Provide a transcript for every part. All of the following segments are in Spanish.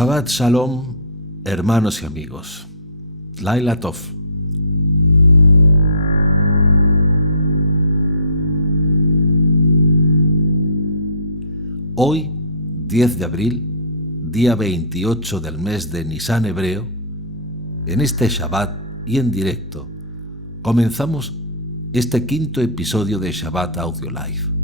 Shabbat Shalom, hermanos y amigos. Laila Tov. Hoy, 10 de abril, día 28 del mes de Nisan hebreo, en este Shabbat y en directo, comenzamos este quinto episodio de Shabbat Audio Live.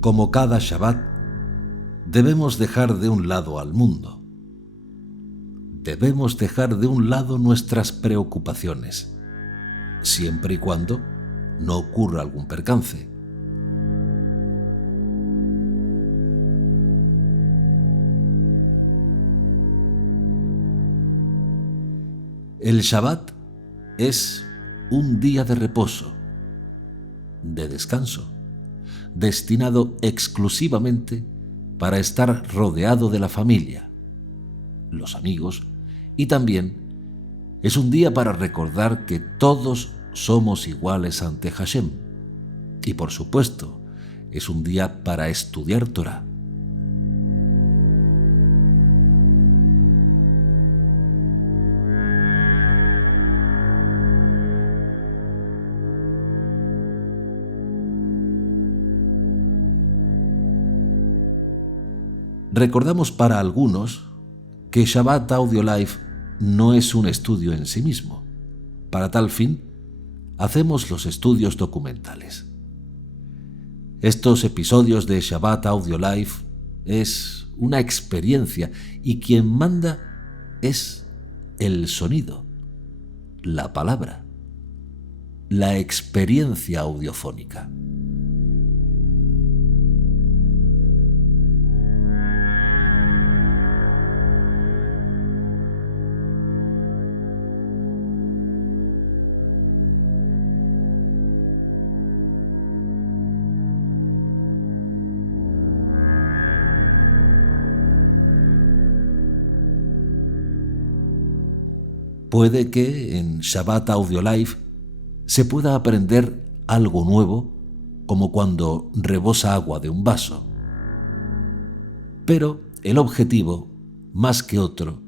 Como cada Shabbat, debemos dejar de un lado al mundo. Debemos dejar de un lado nuestras preocupaciones, siempre y cuando no ocurra algún percance. El Shabbat es un día de reposo, de descanso, destinado exclusivamente para estar rodeado de la familia, los amigos, y también es un día para recordar que todos somos iguales ante Hashem. Y por supuesto, es un día para estudiar Torah. Recordamos para algunos que Shabbat Audio Live no es un estudio en sí mismo. Para tal fin, hacemos los estudios documentales. Estos episodios de Shabbat Audio Live es una experiencia y quien manda es el sonido, la palabra, la experiencia audiofónica. Puede que en Shabbat Audio Live se pueda aprender algo nuevo, como cuando rebosa agua de un vaso. Pero el objetivo, más que otro,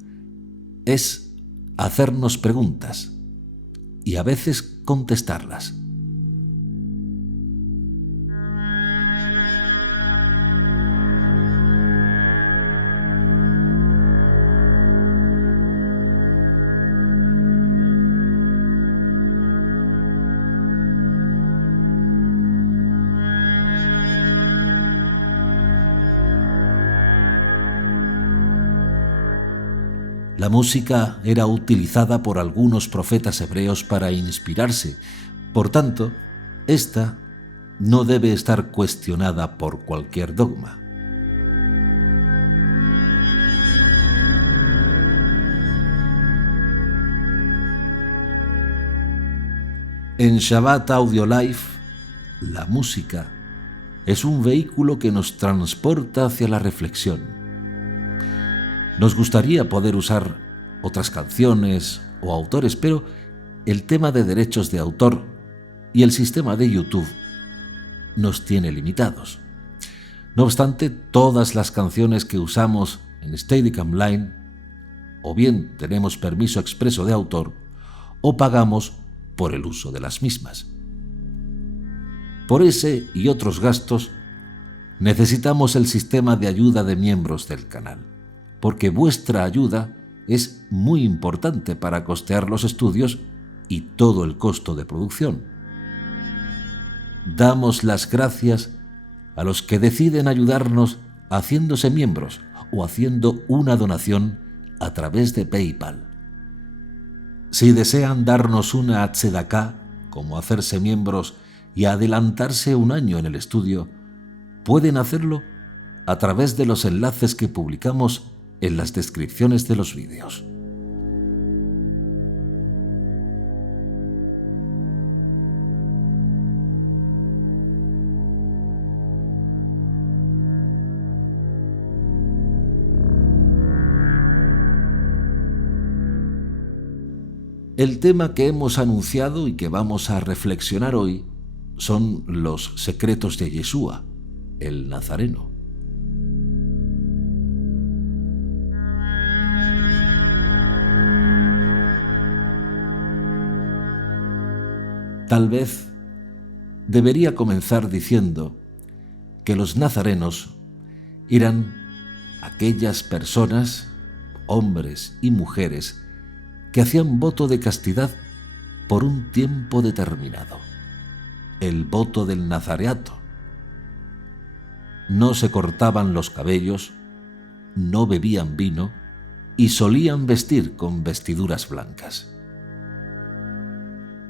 es hacernos preguntas y a veces contestarlas. La música era utilizada por algunos profetas hebreos para inspirarse. Por tanto, esta no debe estar cuestionada por cualquier dogma. En Shabbat Audio Live, la música es un vehículo que nos transporta hacia la reflexión. Nos gustaría poder usar otras canciones o autores, pero el tema de derechos de autor y el sistema de YouTube nos tiene limitados. No obstante, todas las canciones que usamos en Steadicam Line o bien tenemos permiso expreso de autor o pagamos por el uso de las mismas. Por ese y otros gastos necesitamos el sistema de ayuda de miembros del canal, porque vuestra ayuda es muy importante para costear los estudios y todo el costo de producción. Damos las gracias a los que deciden ayudarnos haciéndose miembros o haciendo una donación a través de PayPal. Si desean darnos una tzedaká, como hacerse miembros y adelantarse un año en el estudio, pueden hacerlo a través de los enlaces que publicamos en las descripciones de los vídeos. El tema que hemos anunciado y que vamos a reflexionar hoy son los secretos de Yeshua, el Nazareno. Tal vez debería comenzar diciendo que los nazarenos eran aquellas personas, hombres y mujeres, que hacían voto de castidad por un tiempo determinado, el voto del nazareato. No se cortaban los cabellos, no bebían vino y solían vestir con vestiduras blancas.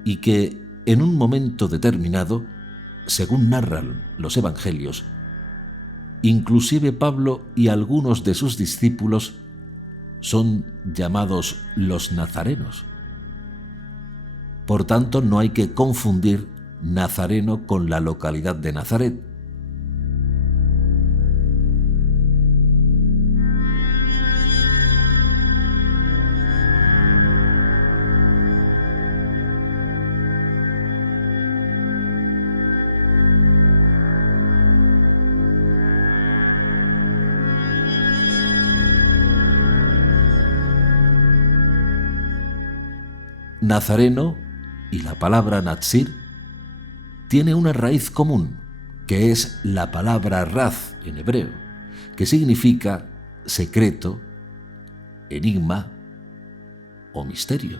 Y que en un momento determinado, según narran los evangelios, inclusive Pablo y algunos de sus discípulos son llamados los nazarenos. Por tanto, no hay que confundir Nazareno con la localidad de Nazaret. Nazareno y la palabra Natsir tiene una raíz común, que es la palabra raz en hebreo, que significa secreto, enigma o misterio.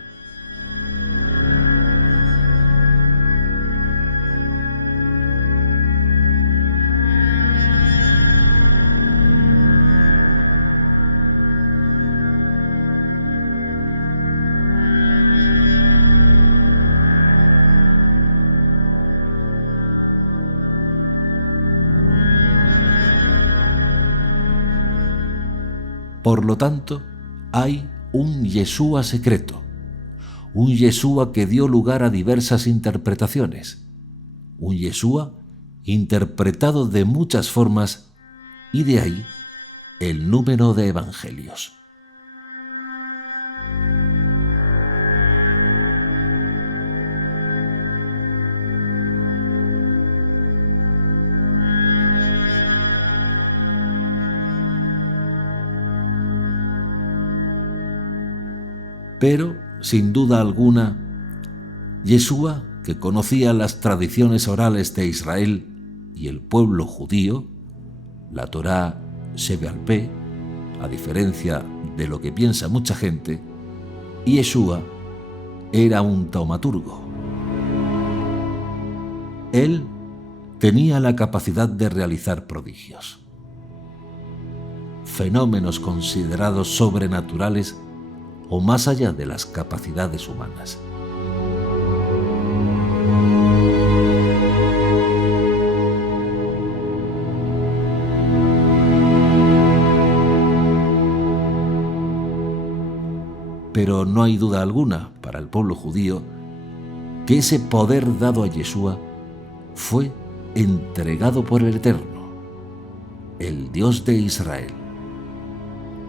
Por lo tanto, hay un Yeshua secreto, un Yeshua que dio lugar a diversas interpretaciones, un Yeshua interpretado de muchas formas y de ahí el número de evangelios. Pero, sin duda alguna, Yeshua, que conocía las tradiciones orales de Israel y el pueblo judío, la Torá Shebe'al Peh, a diferencia de lo que piensa mucha gente, Yeshua era un taumaturgo. Él tenía la capacidad de realizar prodigios, fenómenos considerados sobrenaturales o más allá de las capacidades humanas. Pero no hay duda alguna para el pueblo judío que ese poder dado a Yeshua fue entregado por el Eterno, el Dios de Israel,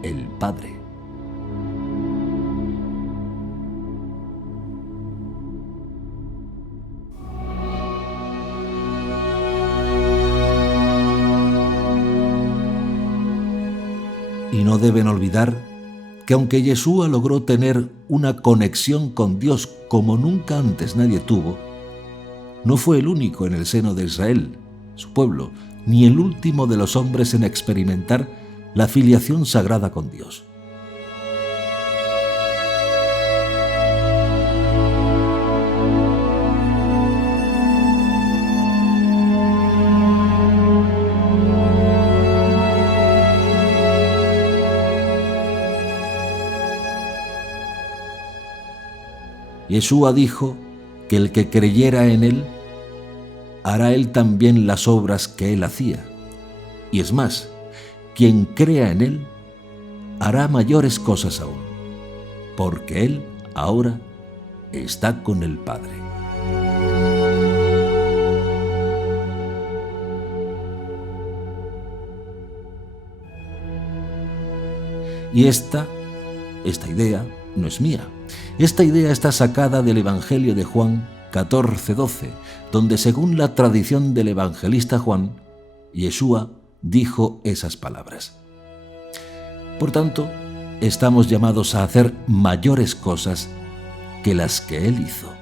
el Padre. Y no deben olvidar que aunque Yeshua logró tener una conexión con Dios como nunca antes nadie tuvo, no fue el único en el seno de Israel, su pueblo, ni el último de los hombres en experimentar la filiación sagrada con Dios. Yeshua dijo que el que creyera en él, hará él también las obras que él hacía. Y es más, quien crea en él, hará mayores cosas aún, porque él ahora está con el Padre. Y esta idea no es mía. Esta idea está sacada del Evangelio de Juan 14:12, donde según la tradición del evangelista Juan, Yeshua dijo esas palabras. Por tanto, estamos llamados a hacer mayores cosas que las que él hizo.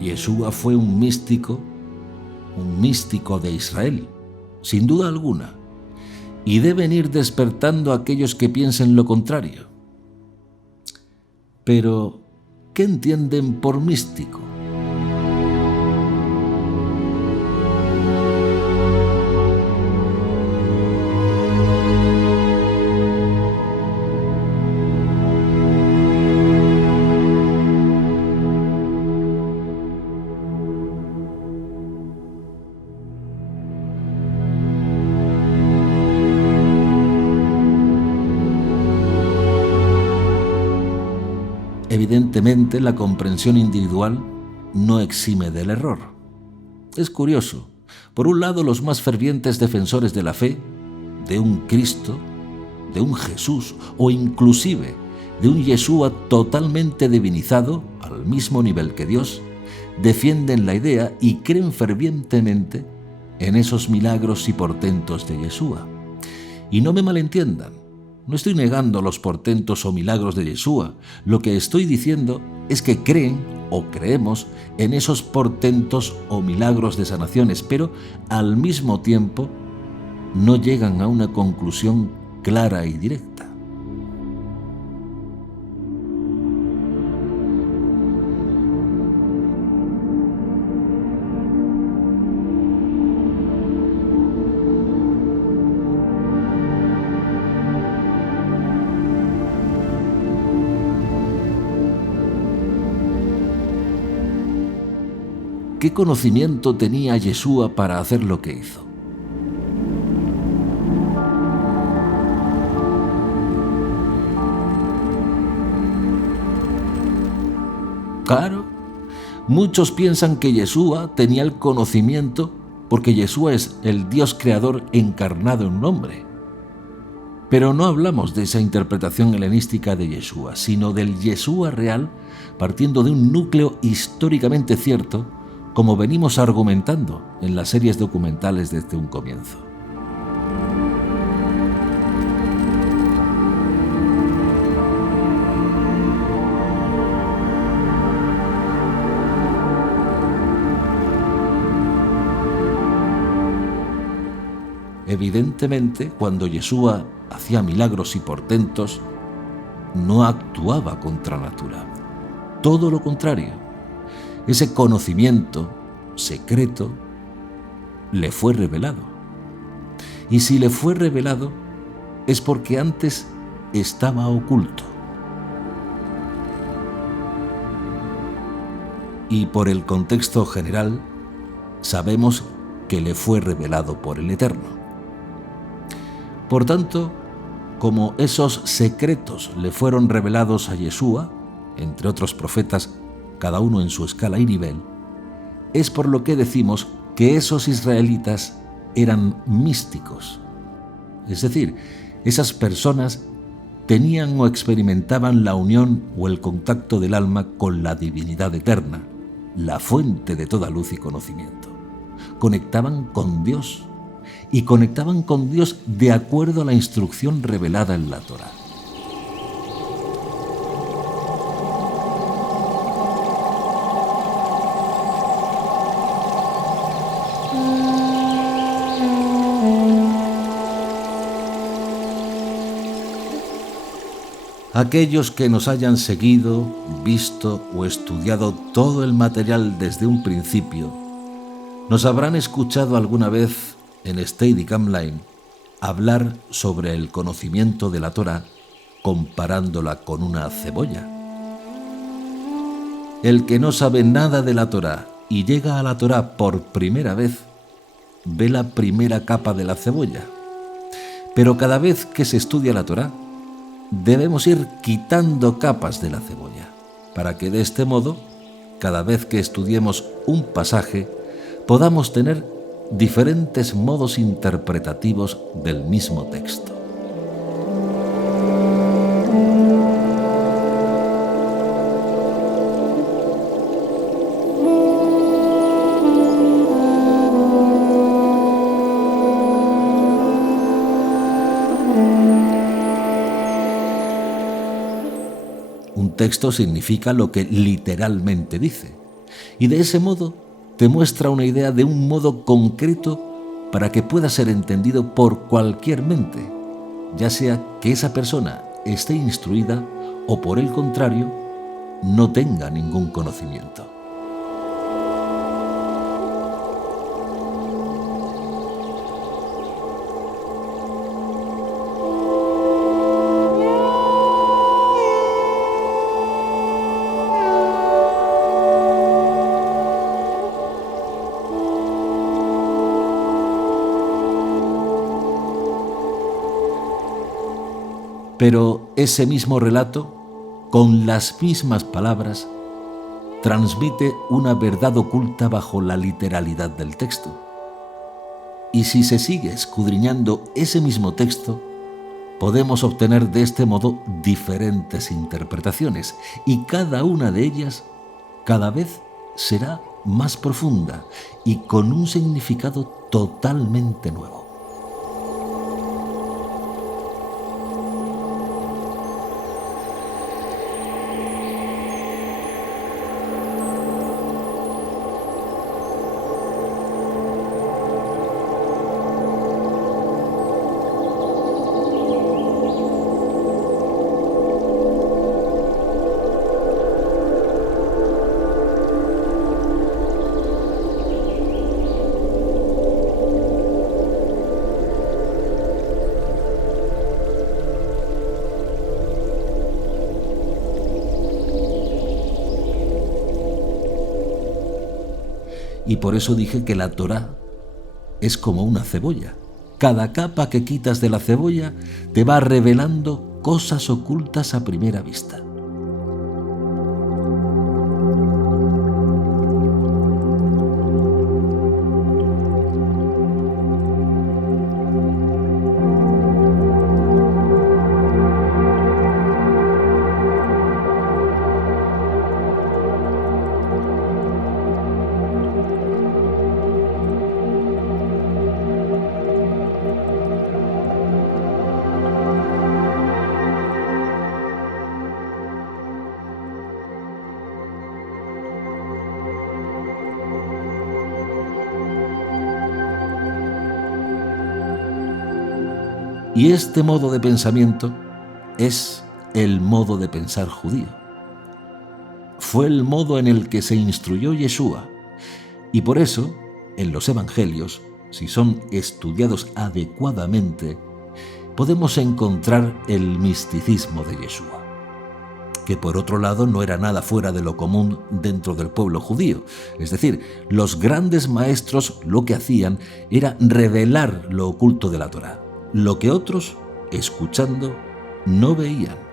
Yeshua fue un místico de Israel, sin duda alguna, y deben ir despertando a aquellos que piensen lo contrario. Pero, ¿qué entienden por místico? Evidentemente, la comprensión individual no exime del error. Es curioso. Por un lado, los más fervientes defensores de la fe, de un Cristo, de un Jesús o inclusive de un Yeshua totalmente divinizado, al mismo nivel que Dios, defienden la idea y creen fervientemente en esos milagros y portentos de Yeshua. Y no me malentiendan, no estoy negando los portentos o milagros de Yeshua. Lo que estoy diciendo es que creen o creemos en esos portentos o milagros de sanaciones, pero al mismo tiempo no llegan a una conclusión clara y directa. ¿Qué conocimiento tenía Yeshua para hacer lo que hizo? Claro, muchos piensan que Yeshua tenía el conocimiento porque Yeshua es el Dios creador encarnado en un hombre. Pero no hablamos de esa interpretación helenística de Yeshua, sino del Yeshua real, partiendo de un núcleo históricamente cierto, como venimos argumentando en las series documentales desde un comienzo. Evidentemente, cuando Yeshua hacía milagros y portentos, no actuaba contra natura. Todo lo contrario. Ese conocimiento secreto le fue revelado. Y si le fue revelado, es porque antes estaba oculto. Y por el contexto general, sabemos que le fue revelado por el Eterno. Por tanto, como esos secretos le fueron revelados a Yeshua, entre otros profetas, cada uno en su escala y nivel, es por lo que decimos que esos israelitas eran místicos. Es decir, esas personas tenían o experimentaban la unión o el contacto del alma con la divinidad eterna, la fuente de toda luz y conocimiento. Conectaban con Dios y conectaban con Dios de acuerdo a la instrucción revelada en la Torá. Aquellos que nos hayan seguido, visto o estudiado todo el material desde un principio, nos habrán escuchado alguna vez en Steadicam Line hablar sobre el conocimiento de la Torá comparándola con una cebolla. El que no sabe nada de la Torá y llega a la Torá por primera vez, ve la primera capa de la cebolla. Pero cada vez que se estudia la Torá, debemos ir quitando capas de la cebolla, para que de este modo, cada vez que estudiemos un pasaje, podamos tener diferentes modos interpretativos del mismo texto. Un texto significa lo que literalmente dice, y de ese modo te muestra una idea de un modo concreto para que pueda ser entendido por cualquier mente, ya sea que esa persona esté instruida o por el contrario, no tenga ningún conocimiento. Pero ese mismo relato, con las mismas palabras, transmite una verdad oculta bajo la literalidad del texto. Y si se sigue escudriñando ese mismo texto, podemos obtener de este modo diferentes interpretaciones, y cada una de ellas cada vez será más profunda y con un significado totalmente nuevo. Y por eso dije que la Torá es como una cebolla. Cada capa que quitas de la cebolla te va revelando cosas ocultas a primera vista. Y este modo de pensamiento es el modo de pensar judío. Fue el modo en el que se instruyó Yeshua. Y por eso, en los evangelios, si son estudiados adecuadamente, podemos encontrar el misticismo de Yeshua, que por otro lado no era nada fuera de lo común dentro del pueblo judío. Es decir, los grandes maestros lo que hacían era revelar lo oculto de la Torá, lo que otros, escuchando, no veían.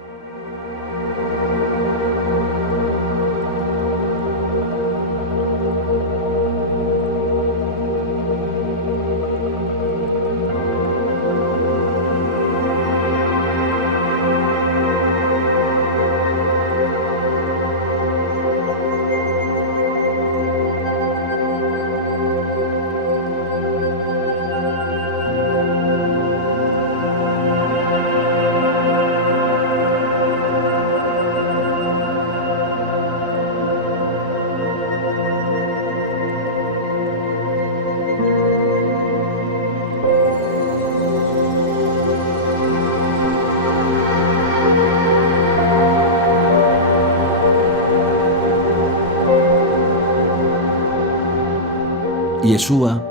Yeshua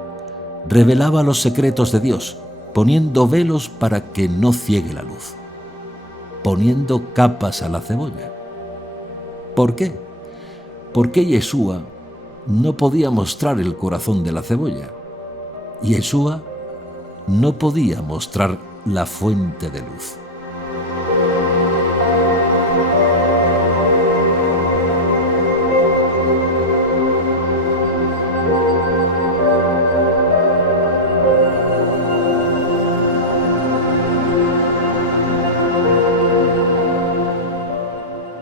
revelaba los secretos de Dios, poniendo velos para que no ciegue la luz, poniendo capas a la cebolla. ¿Por qué? Porque Yeshua no podía mostrar el corazón de la cebolla. Yeshua no podía mostrar la fuente de luz.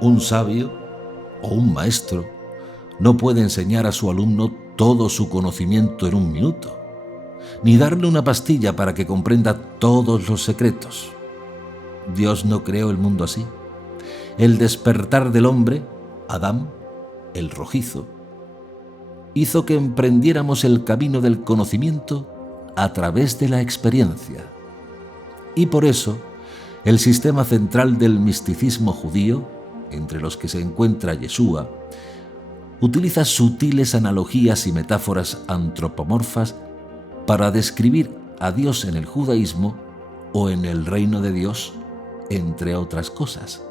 Un sabio o un maestro no puede enseñar a su alumno todo su conocimiento en un minuto, ni darle una pastilla para que comprenda todos los secretos. Dios no creó el mundo así. El despertar del hombre, Adán, el rojizo, hizo que emprendiéramos el camino del conocimiento a través de la experiencia. Y por eso, el sistema central del misticismo judío, entre los que se encuentra Yeshua, utiliza sutiles analogías y metáforas antropomorfas para describir a Dios en el judaísmo o en el reino de Dios, entre otras cosas.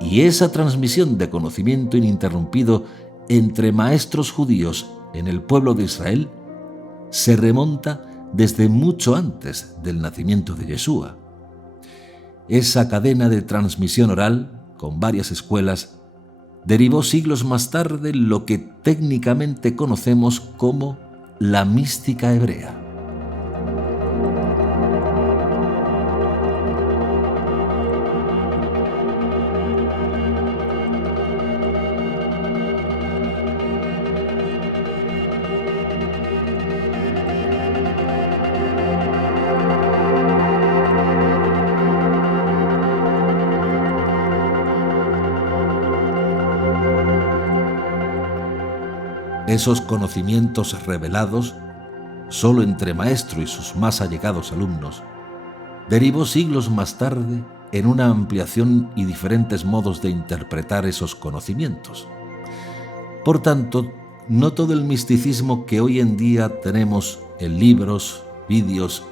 Y esa transmisión de conocimiento ininterrumpido entre maestros judíos en el pueblo de Israel se remonta desde mucho antes del nacimiento de Yeshua. Esa cadena de transmisión oral, con varias escuelas, derivó siglos más tarde lo que técnicamente conocemos como la mística hebrea. Esos conocimientos revelados, solo entre maestro y sus más allegados alumnos, derivó siglos más tarde en una ampliación y diferentes modos de interpretar esos conocimientos. Por tanto, no todo el misticismo que hoy en día tenemos en libros, vídeos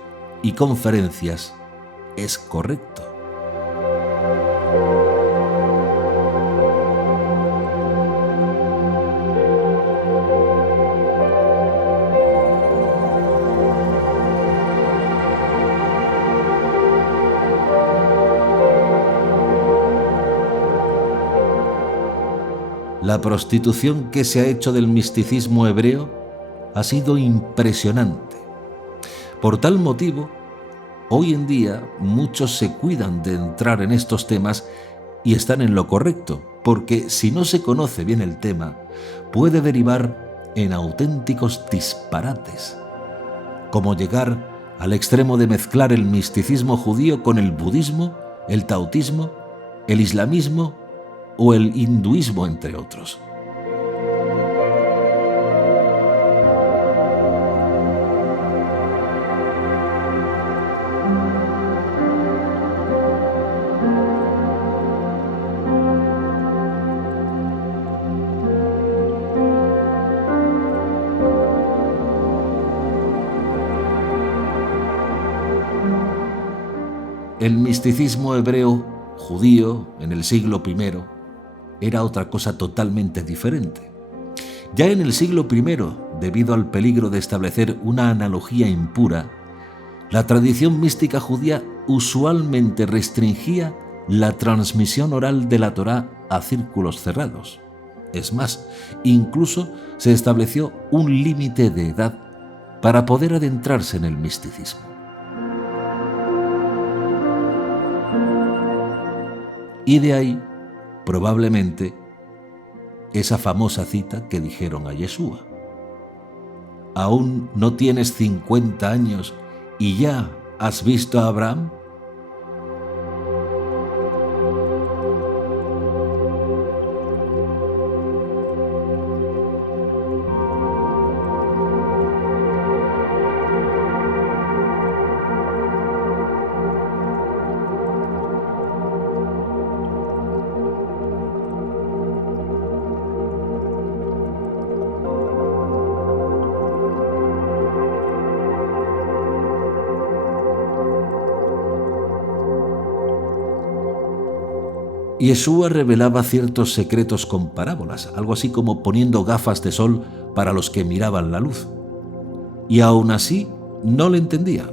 y conferencias es correcto. La prostitución que se ha hecho del misticismo hebreo ha sido impresionante. Por tal motivo, hoy en día muchos se cuidan de entrar en estos temas y están en lo correcto, porque si no se conoce bien el tema, puede derivar en auténticos disparates, como llegar al extremo de mezclar el misticismo judío con el budismo, el taoísmo, el islamismo o el hinduismo, entre otros. El misticismo hebreo judío en el siglo I era otra cosa totalmente diferente. Ya en el siglo I, debido al peligro de establecer una analogía impura, la tradición mística judía usualmente restringía la transmisión oral de la Torá a círculos cerrados. Es más, incluso se estableció un límite de edad para poder adentrarse en el misticismo. Y de ahí, probablemente, esa famosa cita que dijeron a Yeshua: ¿aún no tienes 50 años y ya has visto a Abraham? Yeshua revelaba ciertos secretos con parábolas, algo así como poniendo gafas de sol para los que miraban la luz. Y aún así no le entendían.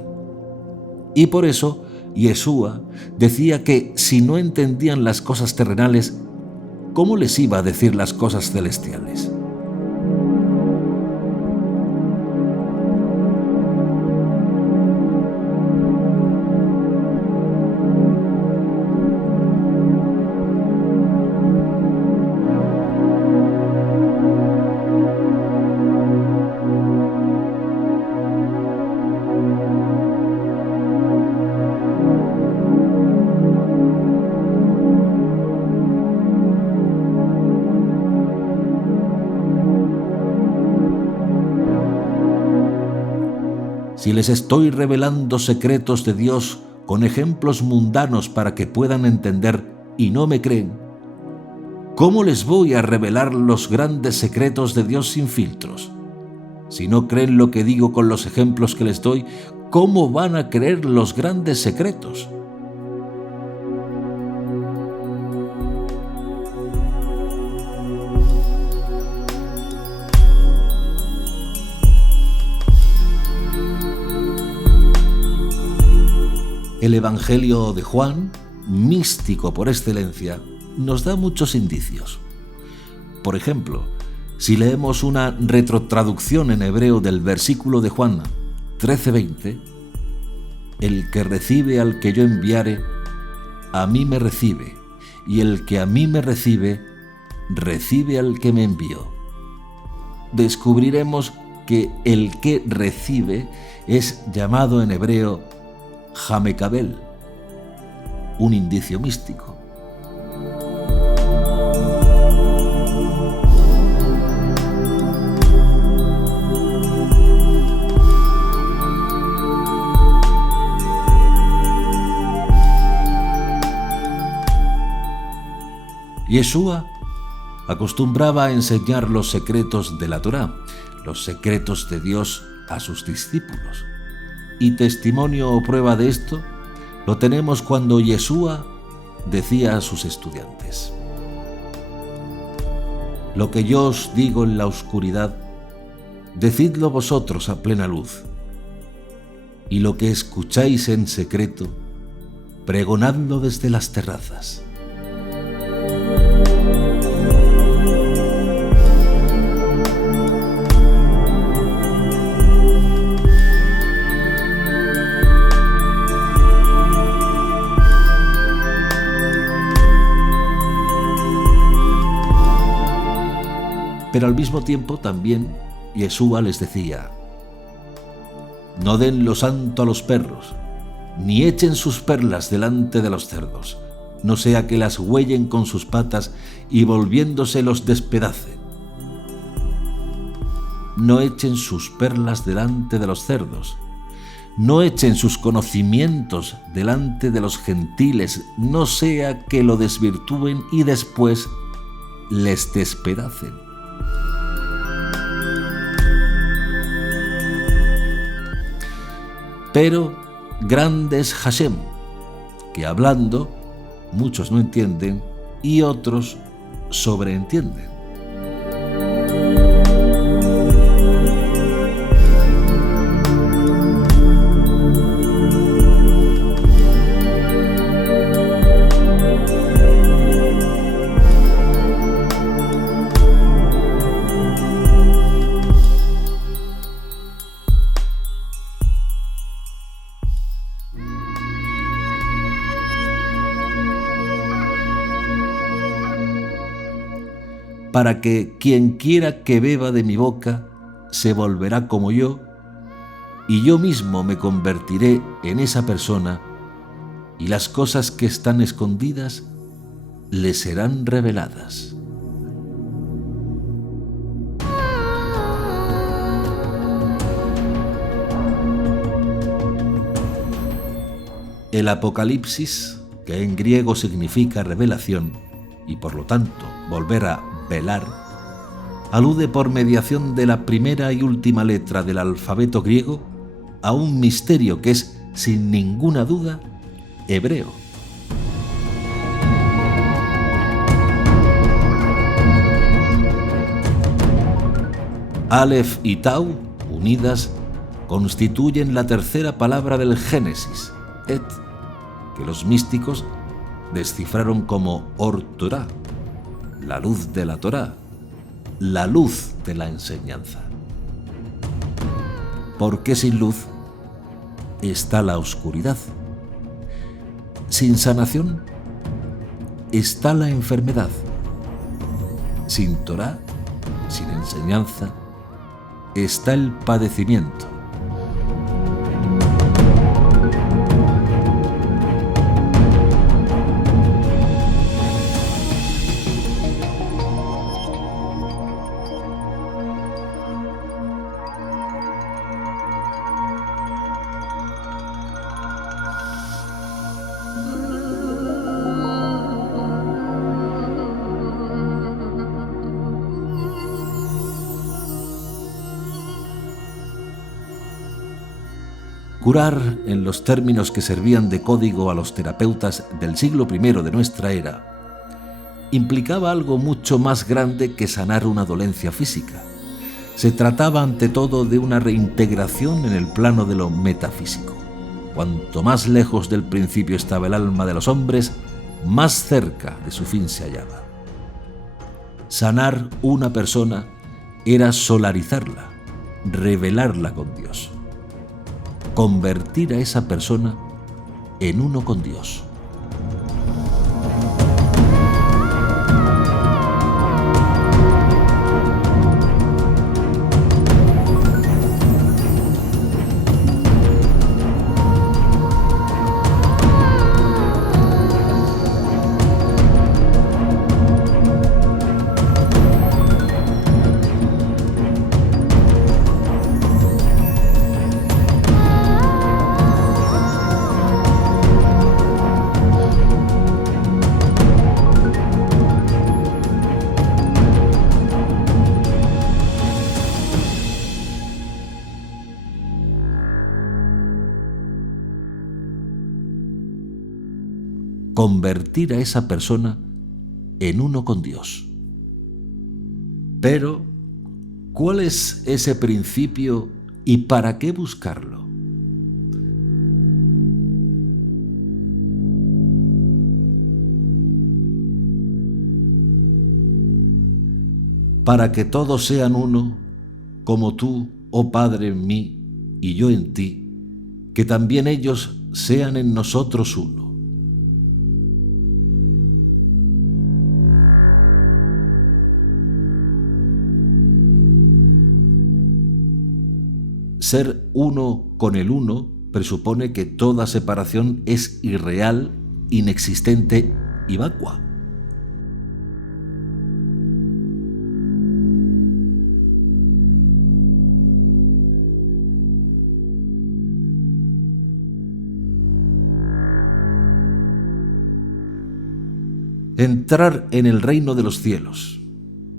Y por eso Yeshua decía que si no entendían las cosas terrenales, ¿cómo les iba a decir las cosas celestiales? Si les estoy revelando secretos de Dios con ejemplos mundanos para que puedan entender y no me creen, ¿cómo les voy a revelar los grandes secretos de Dios sin filtros? Si no creen lo que digo con los ejemplos que les doy, ¿cómo van a creer los grandes secretos? El Evangelio de Juan, místico por excelencia, nos da muchos indicios. Por ejemplo, si leemos una retrotraducción en hebreo del versículo de Juan 13:20, el que recibe al que yo enviare, a mí me recibe, y el que a mí me recibe, recibe al que me envió. Descubriremos que el que recibe es llamado en hebreo Hamekabel, un indicio místico. Yeshua acostumbraba a enseñar los secretos de la Torá, los secretos de Dios a sus discípulos. Y testimonio o prueba de esto lo tenemos cuando Yeshua decía a sus estudiantes: lo que yo os digo en la oscuridad, decidlo vosotros a plena luz, y lo que escucháis en secreto, pregonadlo desde las terrazas. Pero al mismo tiempo también Yeshua les decía: no den lo santo a los perros, ni echen sus perlas delante de los cerdos, no sea que las huellen con sus patas y volviéndose los despedacen. No echen sus perlas delante de los cerdos, no echen sus conocimientos delante de los gentiles, no sea que lo desvirtúen y después les despedacen. Pero grande es Hashem, que hablando muchos no entienden y otros sobreentienden. Para que quien quiera que beba de mi boca se volverá como yo, y yo mismo me convertiré en esa persona, y las cosas que están escondidas le serán reveladas. El Apocalipsis, que en griego significa revelación, y por lo tanto volver a velar, alude por mediación de la primera y última letra del alfabeto griego a un misterio que es, sin ninguna duda, hebreo. Aleph y Tau, unidas, constituyen la tercera palabra del Génesis, Et, que los místicos descifraron como Or Torah, la luz de la Torá, la luz de la enseñanza. Porque sin luz está la oscuridad. Sin sanación está la enfermedad. Sin Torá, sin enseñanza, está el padecimiento. Curar, en los términos que servían de código a los terapeutas del siglo I de nuestra era, implicaba algo mucho más grande que sanar una dolencia física. Se trataba ante todo de una reintegración en el plano de lo metafísico. Cuanto más lejos del principio estaba el alma de los hombres, más cerca de su fin se hallaba. Sanar una persona era solarizarla, revelarla con Dios. Convertir a esa persona en uno con Dios. Convertir a esa persona en uno con Dios. Pero, ¿cuál es ese principio y para qué buscarlo? Para que todos sean uno, como tú, oh Padre, en mí y yo en ti, que también ellos sean en nosotros uno. Ser uno con el uno presupone que toda separación es irreal, inexistente y vacua. Entrar en el reino de los cielos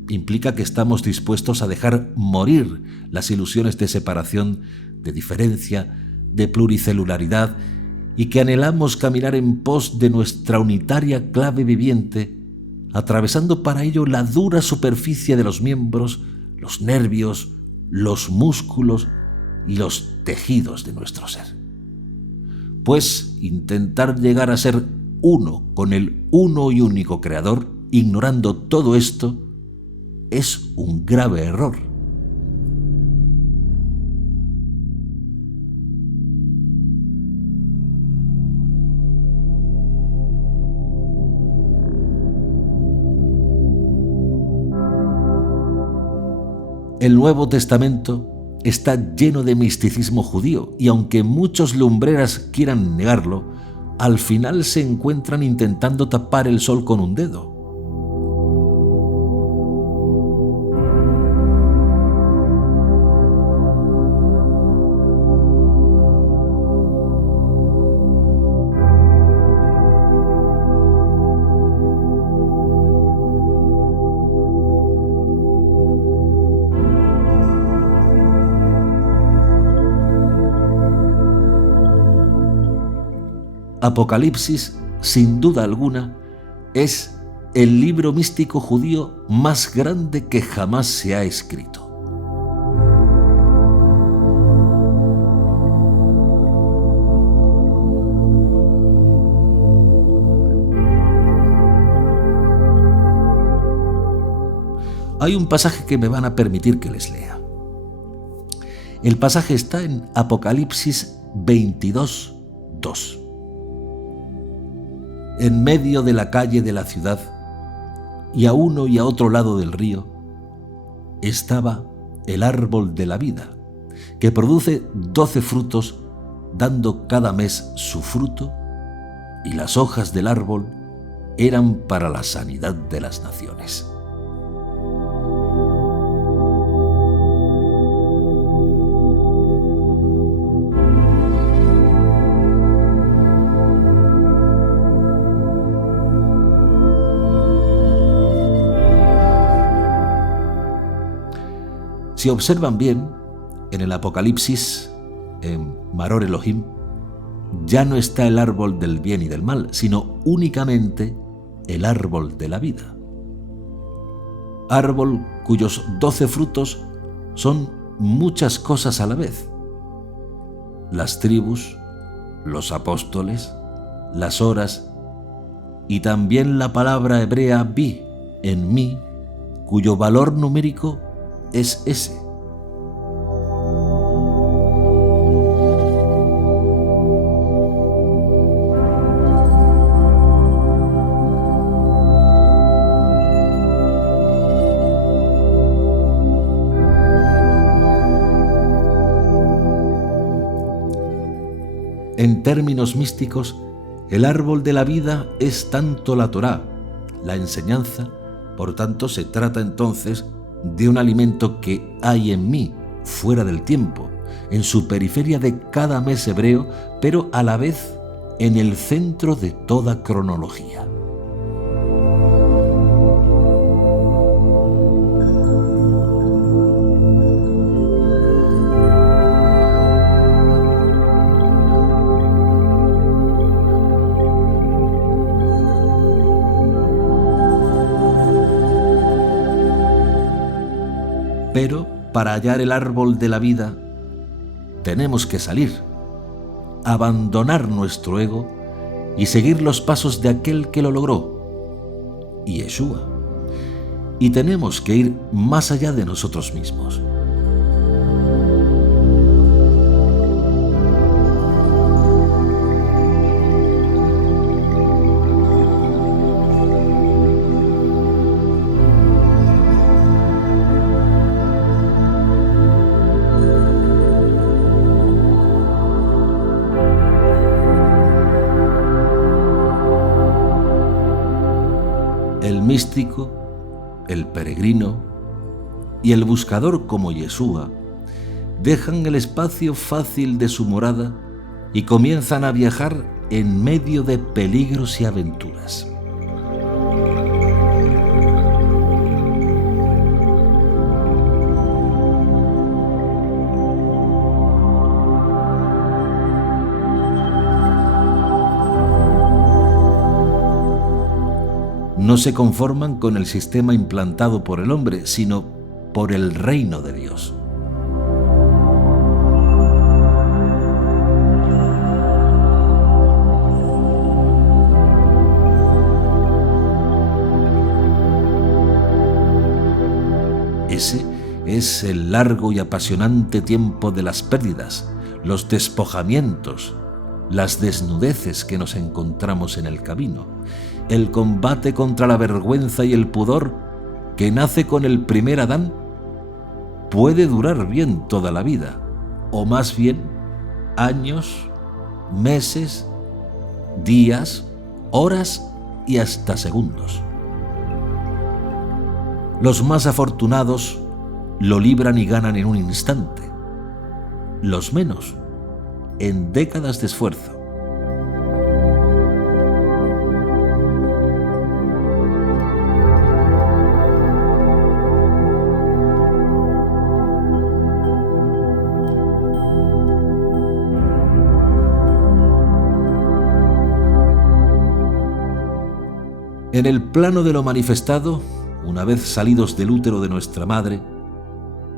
implica que estamos dispuestos a dejar morir las ilusiones de separación, de diferencia, de pluricelularidad, y que anhelamos caminar en pos de nuestra unitaria clave viviente, atravesando para ello la dura superficie de los miembros, los nervios, los músculos y los tejidos de nuestro ser. Pues intentar llegar a ser uno con el uno y único Creador, ignorando todo esto, es un grave error. El Nuevo Testamento está lleno de misticismo judío y aunque muchos lumbreras quieran negarlo, al final se encuentran intentando tapar el sol con un dedo. Apocalipsis, sin duda alguna, es el libro místico judío más grande que jamás se ha escrito. Hay un pasaje que me van a permitir que les lea. El pasaje está en Apocalipsis 22, 2. En medio de la calle de la ciudad, y a uno y a otro lado del río, estaba el árbol de la vida, que produce 12 frutos, dando cada mes su fruto, y las hojas del árbol eran para la sanidad de las naciones. Si observan bien, en el Apocalipsis, en Maror Elohim, ya no está el árbol del bien y del mal, sino únicamente el árbol de la vida. Árbol cuyos 12 frutos son muchas cosas a la vez. Las tribus, los apóstoles, las horas y también la palabra hebrea vi, en mí, cuyo valor numérico es ese. En términos místicos, el árbol de la vida es tanto la Torá, la enseñanza, por tanto se trata entonces de un alimento que hay en mí, fuera del tiempo, en su periferia de cada mes hebreo, pero a la vez en el centro de toda cronología. Pero para hallar el árbol de la vida, tenemos que salir, abandonar nuestro ego y seguir los pasos de aquel que lo logró, Yeshua. Y tenemos que ir más allá de nosotros mismos. El místico, el peregrino y el buscador como Yeshua dejan el espacio fácil de su morada y comienzan a viajar en medio de peligros y aventuras. No se conforman con el sistema implantado por el hombre, sino por el reino de Dios. Ese es el largo y apasionante tiempo de las pérdidas, los despojamientos, las desnudeces que nos encontramos en el camino, el combate contra la vergüenza y el pudor que nace con el primer Adán, puede durar bien toda la vida, o más bien años, meses, días, horas y hasta segundos. Los más afortunados lo libran y ganan en un instante, los menos en décadas de esfuerzo. En el plano de lo manifestado, una vez salidos del útero de nuestra madre,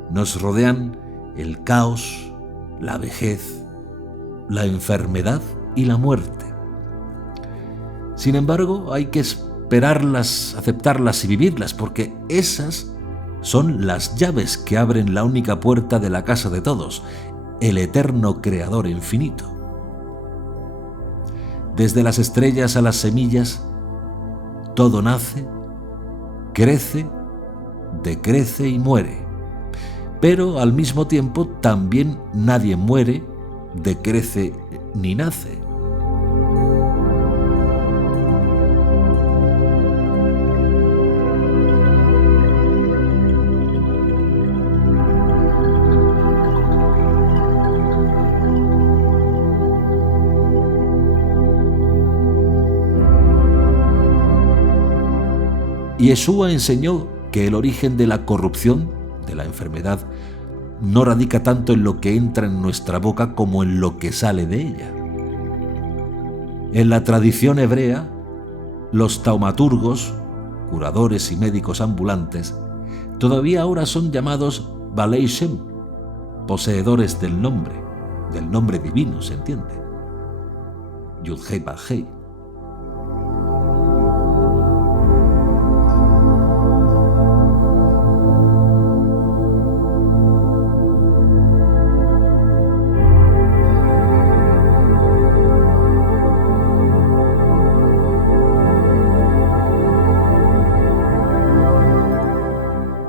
nos rodean el caos, la vejez, la enfermedad y la muerte. Sin embargo, hay que esperarlas, aceptarlas y vivirlas, porque esas son las llaves que abren la única puerta de la casa de todos, el eterno Creador infinito. Desde las estrellas a las semillas, todo nace, crece, decrece y muere. Pero al mismo tiempo también nadie muere, decrece ni nace. Yeshua enseñó que el origen de la corrupción, de la enfermedad, no radica tanto en lo que entra en nuestra boca como en lo que sale de ella. En la tradición hebrea, los taumaturgos, curadores y médicos ambulantes, todavía ahora son llamados Balei Shem, poseedores del nombre divino, ¿se entiende? Yud-Hei Bad-Hei.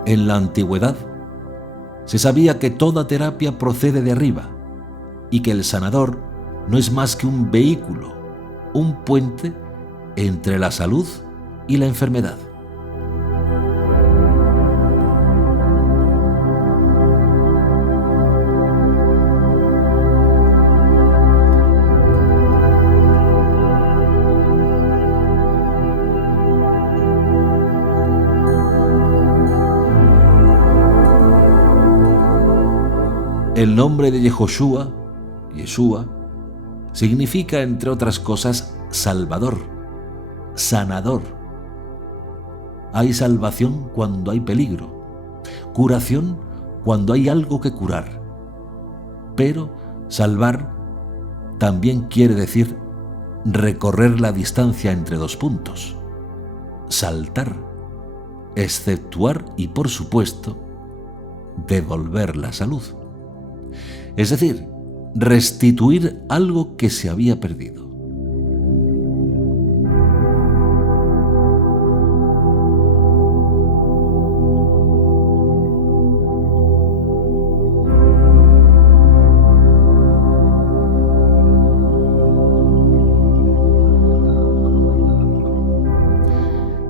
En la antigüedad, se sabía que toda terapia procede de arriba y que el sanador no es más que un vehículo, un puente entre la salud y la enfermedad. El nombre de Yehoshua, Yeshua, significa, entre otras cosas, Salvador, sanador. Hay salvación cuando hay peligro, curación cuando hay algo que curar. Pero salvar también quiere decir recorrer la distancia entre dos puntos, saltar, exceptuar y, por supuesto, devolver la salud. Es decir, restituir algo que se había perdido.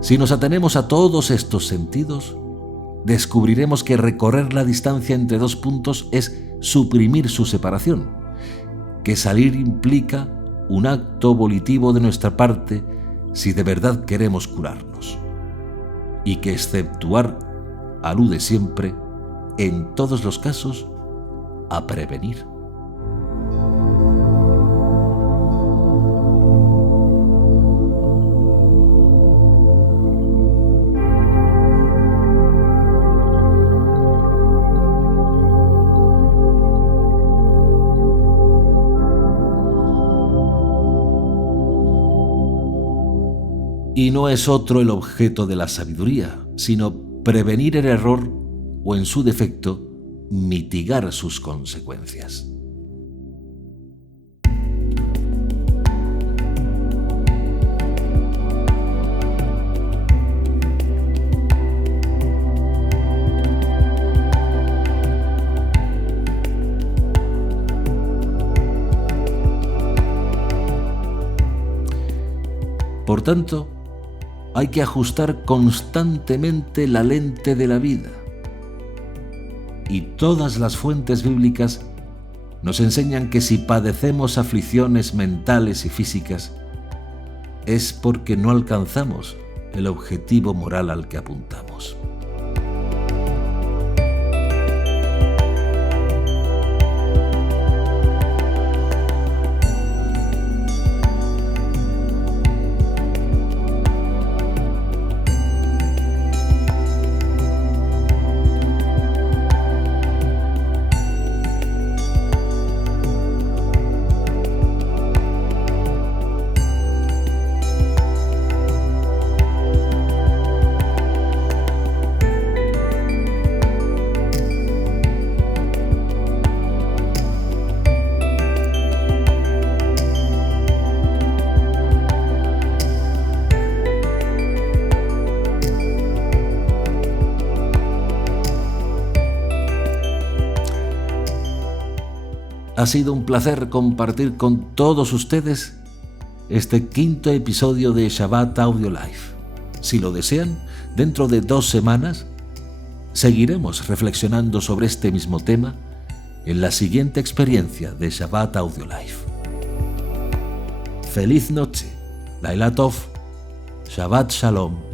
Si nos atenemos a todos estos sentidos, descubriremos que recorrer la distancia entre dos puntos es suprimir su separación, que salir implica un acto volitivo de nuestra parte si de verdad queremos curarnos, y que exceptuar alude siempre, en todos los casos, a prevenir. Y no es otro el objeto de la sabiduría, sino prevenir el error o, en su defecto, mitigar sus consecuencias. Por tanto, hay que ajustar constantemente la lente de la vida. Y todas las fuentes bíblicas nos enseñan que si padecemos aflicciones mentales y físicas, es porque no alcanzamos el objetivo moral al que apuntamos. Ha sido un placer compartir con todos ustedes este 5º episodio de Shabbat Audio Life. Si lo desean, dentro de 2 semanas seguiremos reflexionando sobre este mismo tema en la siguiente experiencia de Shabbat Audio Life. Feliz noche, Laila Tov, Shabbat Shalom.